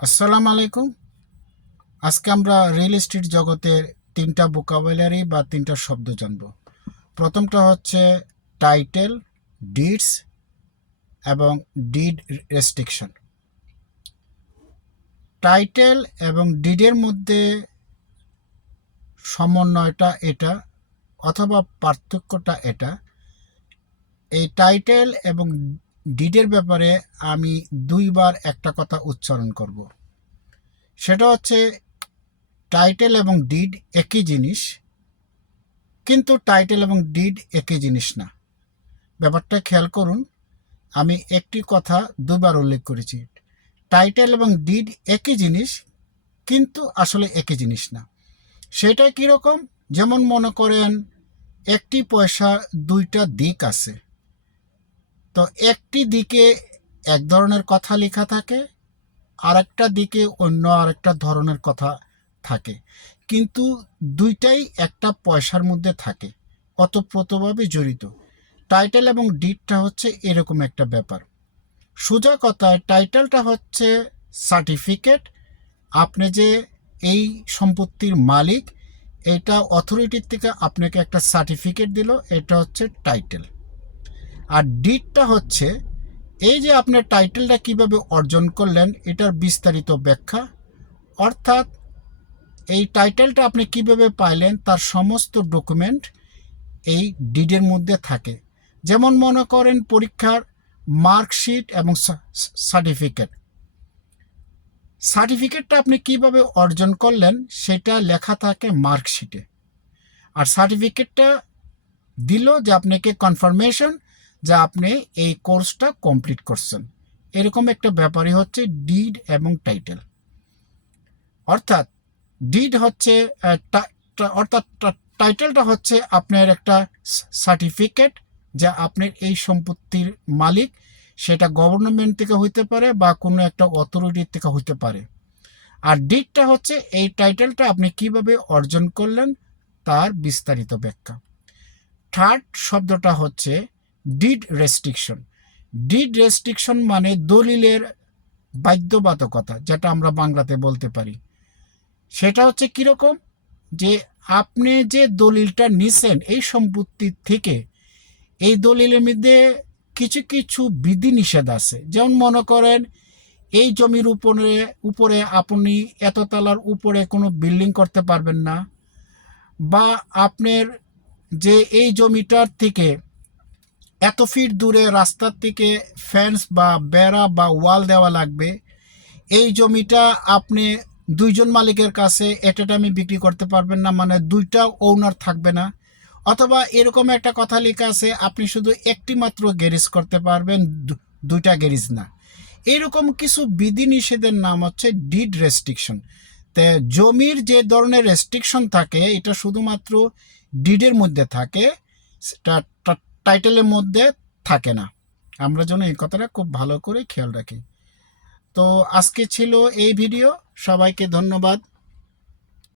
আসসালামু আলাইকুম। আজকে আমরা রিয়েল এস্টেট জগতের তিনটা ভোকাবুলারি বা তিনটা শব্দ জানব। প্রথমটা হচ্ছে টাইটেল, ডিডস এবং ডিড রেস্ট্রিকশন। টাইটেল এবং ডিডের মধ্যে সমন্বয়টা এটা অথবা পার্থক্যটা এটা। এই টাইটেল এবং ডিডের ব্যাপারে আমি দুইবার একটা কথা উচ্চারণ করব। সেটা হচ্ছে টাইটেল এবং ডিড একই জিনিস, কিন্তু টাইটেল এবং ডিড একই জিনিস না। ব্যাপারটা খেয়াল করুন, আমি একটি কথা দুবার উল্লেখ করেছি। টাইটেল এবং ডিড একই জিনিস, কিন্তু আসলে একই জিনিস না। সেটা কীরকম? যেমন মনে করেন একটি পয়সা দুইটা দিক আছে, তো একটি দিকে এক ধরনের কথা লেখা থাকে, আরেকটা দিকে অন্য আরেকটা ধরনের কথা থাকে, কিন্তু দুইটাই একটা পয়সার মধ্যে থাকে, ওতপ্রোতভাবে জড়িত। টাইটেল এবং ডিডটা হচ্ছে এরকম একটা ব্যাপার। সোজা কথায় টাইটেলটা হচ্ছে সার্টিফিকেট, আপনি যে এই সম্পত্তির মালিক, এটা অথরিটির থেকে আপনাকে একটা সার্টিফিকেট দিল, এটা হচ্ছে টাইটেল। আর ডিডটা হচ্ছে এই যে আপনার টাইটেলটা কিভাবে অর্জন করলেন এটার বিস্তারিত ব্যাখ্যা, অর্থাৎ এই টাইটেলটা আপনি কিভাবে পাইলেন তার সমস্ত ডকুমেন্ট এই ডিডের মধ্যে থাকে। যেমন মনে করেন পরীক্ষার মার্কশিট এবং সার্টিফিকেট। সার্টিফিকেটটা আপনি কিভাবে অর্জন করলেন সেটা লেখা থাকে মার্কশিটে, আর সার্টিফিকেটটা দিল যে আপনাকে কনফার্মেশন যে আপনি এই কোর্সটা কমপ্লিট করছেন। এরকম একটা ব্যাপারই হচ্ছে ডিড এবং টাইটেল। অর্থাৎ ডিড হচ্ছে অর্থাৎ টাইটেলটা হচ্ছে আপনার একটা সার্টিফিকেট যা আপনার এই সম্পত্তির মালিক, সেটা গভর্নমেন্ট থেকে হইতে পারে বা কোনো একটা অথরিটির থেকে হইতে পারে। আর ডিডটা হচ্ছে এই টাইটেলটা আপনি কিভাবে অর্জন করলেন তার বিস্তারিত ব্যাখ্যা। থার্ড শব্দটা হচ্ছে ডিড রেস্ট্রিকশন। ডিড রেস্ট্রিকশন মানে দলিলের বাধ্যবাধকতা, যেটা আমরা বাংলাতে বলতে পারি। সেটা হচ্ছে কীরকম? যে আপনি যে দলিলটা নিছেন এই সম্পত্তির থেকে, এই দলিলের মধ্যে কিছু কিছু বিধিনিষেধ আছে। যেমন মনে করেন এই জমির উপরে আপনি এত তলার উপরে কোনো বিল্ডিং করতে পারবেন না, বা আপনার যে এই জমিটার থেকে এত ফিট দূরে রাস্তার থেকে ফেন্স বা বেড়া বা ওয়াল দেওয়া লাগবে, এই জমিটা আপনি দুইজন মালিকের কাছে এট এ টাইমে বিক্রি করতে পারবেন না, মানে দুইটা ওনার থাকবে না। অথবা এরকম একটা কথা লেখা আছে আপনি শুধু একটি মাত্র গ্যারেজ করতে পারবেন, দুইটা গ্যারেজ না। এরকম কিছু বিধিনিষেধের নাম হচ্ছে ডিড রেস্ট্রিকশন। তে জমির যে ধরনের রেস্ট্রিকশন থাকে এটা শুধুমাত্র ডিডের মধ্যে থাকে, টাইটেলের মধ্যে থাকে না। আমরা যেন এই কথাটা খুব ভালো করে খেয়াল রাখি। তো আজকে ছিল এই ভিডিও, সবাইকে ধন্যবাদ।